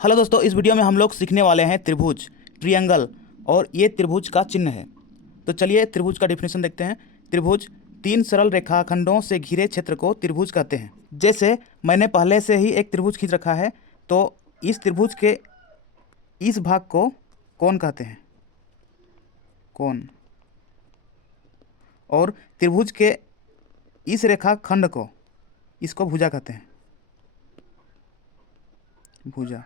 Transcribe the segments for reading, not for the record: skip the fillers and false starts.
Hello दोस्तों, इस video में हम लोग सीखने वाले हैं त्रिभुज, ट्रियंगल। और ये त्रिभुज का चिन्ह है। तो चलिए त्रिभुज का डेफिनेशन देखते हैं। त्रिभुज तीन सरल रेखाखंडों से घिरे क्षेत्र को त्रिभुज कहते हैं। जैसे मैंने पहले से ही एक त्रिभुज खींच रखा है, तो इस त्रिभुज के इस भाग को कोण कहते हैं, कोण। और त्रिभुज के इस रेखाखंड को, इसको भुजा कहते हैं, भुजा।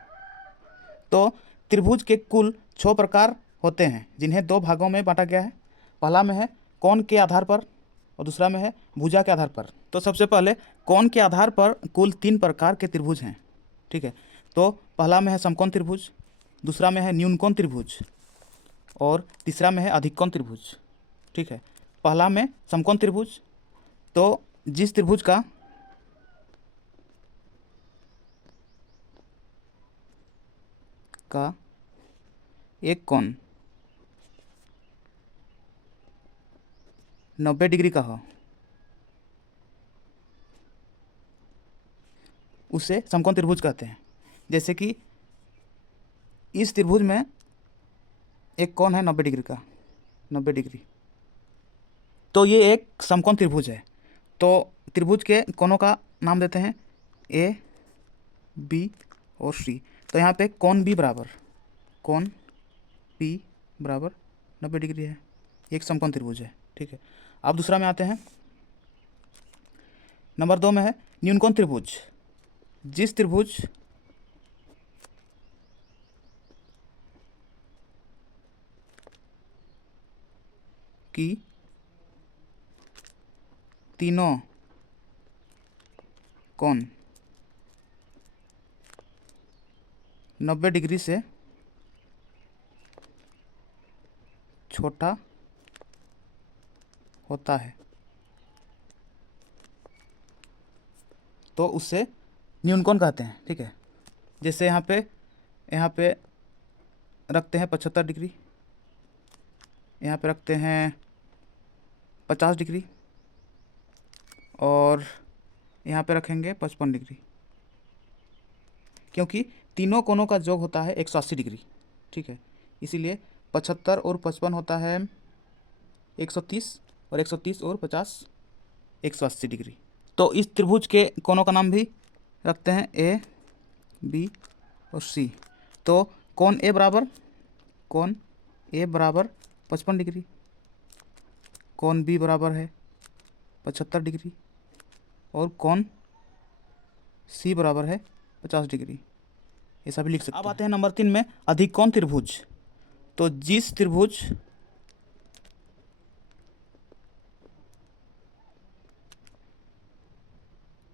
तो त्रिभुज के कुल 6 प्रकार होते हैं, जिन्हें 2 भागों में बांटा गया है। पहला में है कोण के आधार पर और दूसरा में है भुजा के आधार पर। तो सबसे पहले कोण के आधार पर कुल 3 प्रकार के त्रिभुज हैं, ठीक है। तो पहला में है समकोण त्रिभुज, दूसरा में है न्यूनकोण त्रिभुज और तीसरा में है अधिककोण त्रिभुज, ठीक है। पहला में समकोण त्रिभुज, तो जिस त्रिभुज का एक कोण 90 डिग्री का हो, उसे समकोण त्रिभुज कहते हैं। जैसे कि इस त्रिभुज में एक कोण है 90 डिग्री का, 90 डिग्री, तो ये एक समकोण त्रिभुज है। तो त्रिभुज के कोणों का नाम देते हैं ए, बी और सी। तो यहाँ पे कोण बी बराबर, कोण पी बराबर 90 डिग्री है, एक समकोण त्रिभुज है, ठीक है। अब दूसरा में आते हैं। नंबर 2 में है न्यूनकोण त्रिभुज। जिस त्रिभुज की तीनों कोण 90 डिग्री से छोटा होता है, तो उससे न्यूनकोण कहते हैं, ठीक है। जैसे यहाँ पे रखते हैं 75 डिग्री, यहाँ पे रखते हैं 50 डिग्री और यहाँ पे रखेंगे 55 डिग्री, क्योंकि तीनों कोणों का योग होता है 180 डिग्री, ठीक है। इसीलिए 75 और 55 होता है 130 और 130 और 50 180 डिग्री। तो इस त्रिभुज के कोणों का नाम भी रखते हैं ए, बी और सी। तो कोण ए बराबर 55 डिग्री, कोण बी बराबर है 75 डिग्री और कोण सी बराबर है 50 डिग्री। ऐसा भी लिख सकते हैं। अब आते हैं नंबर 3 में अधिककोण त्रिभुज। तो जिस त्रिभुज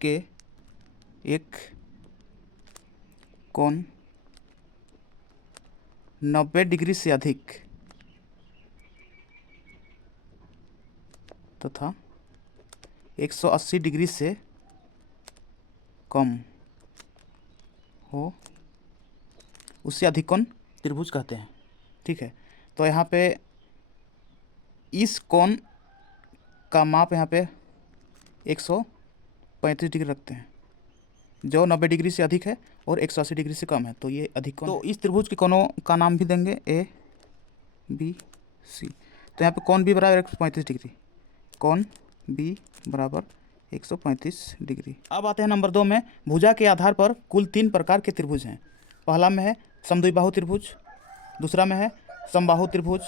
के एक कोण 90 डिग्री से अधिक तथा 180 डिग्री से कम हो, उसे अधिककोण त्रिभुज कहते हैं, ठीक है। तो यहाँ पे इस कोण का माप यहाँ पे 135 डिग्री रखते हैं, जो 90 डिग्री से अधिक है और 180 डिग्री से कम है, तो ये अधिककोण। तो इस त्रिभुज के कोणों का नाम भी देंगे ए, बी, सी। तो यहाँ पे कोण बी बराबर 135 डिग्री, कोण बी बराबर 135 डिग्री। अब आते हैं नंबर 2 में भुजा के आधार पर कुल 3 प्रकार के त्रिभुज हैं। पहला में है समद्विबाहु त्रिभुज, दूसरा में है समबाहु त्रिभुज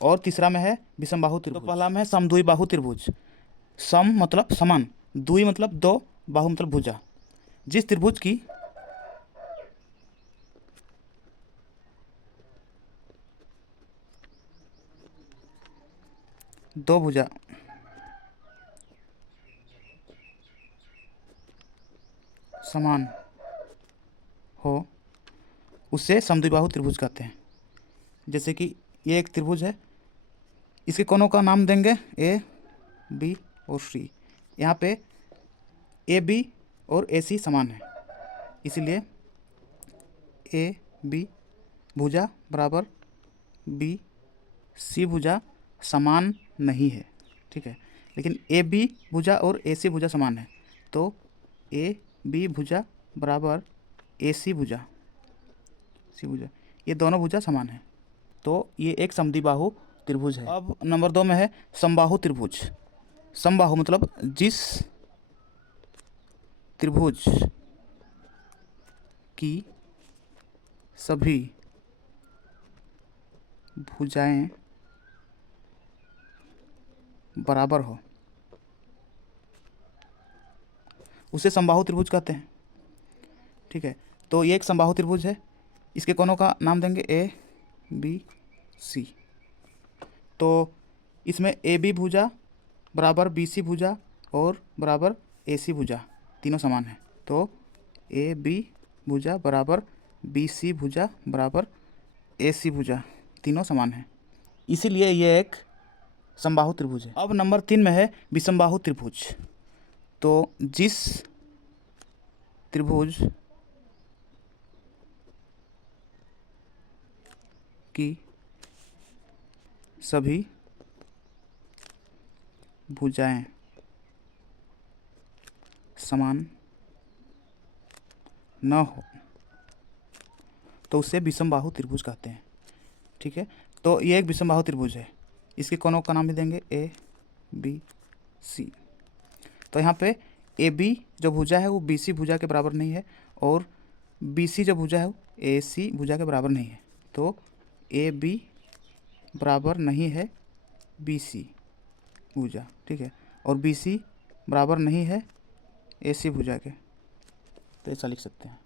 और तीसरा में है विषमबाहु त्रिभुज। तो पहला में है समद्विबाहु त्रिभुज। सम मतलब समान, द्वि मतलब 2, बाहु मतलब भुजा। जिस त्रिभुज की दो भुजा समान हो, उसे समद्विबाहु त्रिभुज कहते हैं। जैसे कि ये एक त्रिभुज है, इसके कोणों का नाम देंगे ए, बी और सी। यहाँ पे ए बी और ए सी समान है, इसीलिए ए बी भुजा बराबर बी सी भुजा समान नहीं है, ठीक है। लेकिन ए बी भुजा और ए सी भुजा समान है, तो ए बी भुजा बराबर ए सी भुजा सी भुजा, ये दोनों भुजा समान है, तो ये एक समद्विबाहु त्रिभुज है। अब नंबर 2 में है समबाहु त्रिभुज। समबाहु मतलब जिस त्रिभुज की सभी भुजाएं बराबर हो उसे समबाहु त्रिभुज कहते हैं। ठीक है, तो ये एक समबाहु त्रिभुज है। इसके कोनों का नाम देंगे ए बी सी। तो इसमें ए बी भुजा बराबर बी सी भुजा और बराबर ए सी भुजा तीनों समान है। तो ए बी भुजा बराबर बी सी भुजा बराबर ए सी भुजा तीनों समान है, इसीलिए ये एक समबाहु त्रिभुज है। अब नंबर 3 में है विषमबाहु त्रिभुज। तो जिस त्रिभुज की सभी भुजाएं समान न हो तो उसे विषमबाहु त्रिभुज कहते हैं। ठीक है, तो ये एक विषमबाहु त्रिभुज है। इसके कोनों का नाम भी देंगे ए बी सी। तो यहाँ पे ए बी जो भुजा है वो बी सी भुजा के बराबर नहीं है और बी सी जो भुजा है वो ए सी भुजा के बराबर नहीं है। तो ए बी बराबर नहीं है बी सी भुजा, ठीक है, और बी सी बराबर नहीं है ए सी भुजा के, तो ऐसा लिख सकते हैं।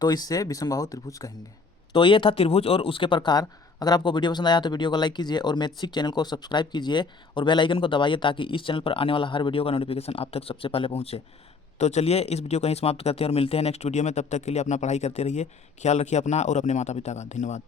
तो इससे विषमबाहु त्रिभुज कहेंगे। तो ये था त्रिभुज और उसके प्रकार। अगर आपको वीडियो पसंद आया तो वीडियो को लाइक कीजिए और मैथसिक चैनल को सब्सक्राइब कीजिए और बेल आइकन को दबाइए ताकि इस चैनल पर आने वाला हर वीडियो का नोटिफिकेशन आप तक सबसे पहले पहुंचे। तो चलिए इस वीडियो को यहीं समाप्त करते हैं और मिलते हैं नेक्स्ट वीडियो में। तब तक के लिए अपना पढ़ाई करते रहिए, ख्याल रखिए अपना और अपने माता पिता का। धन्यवाद।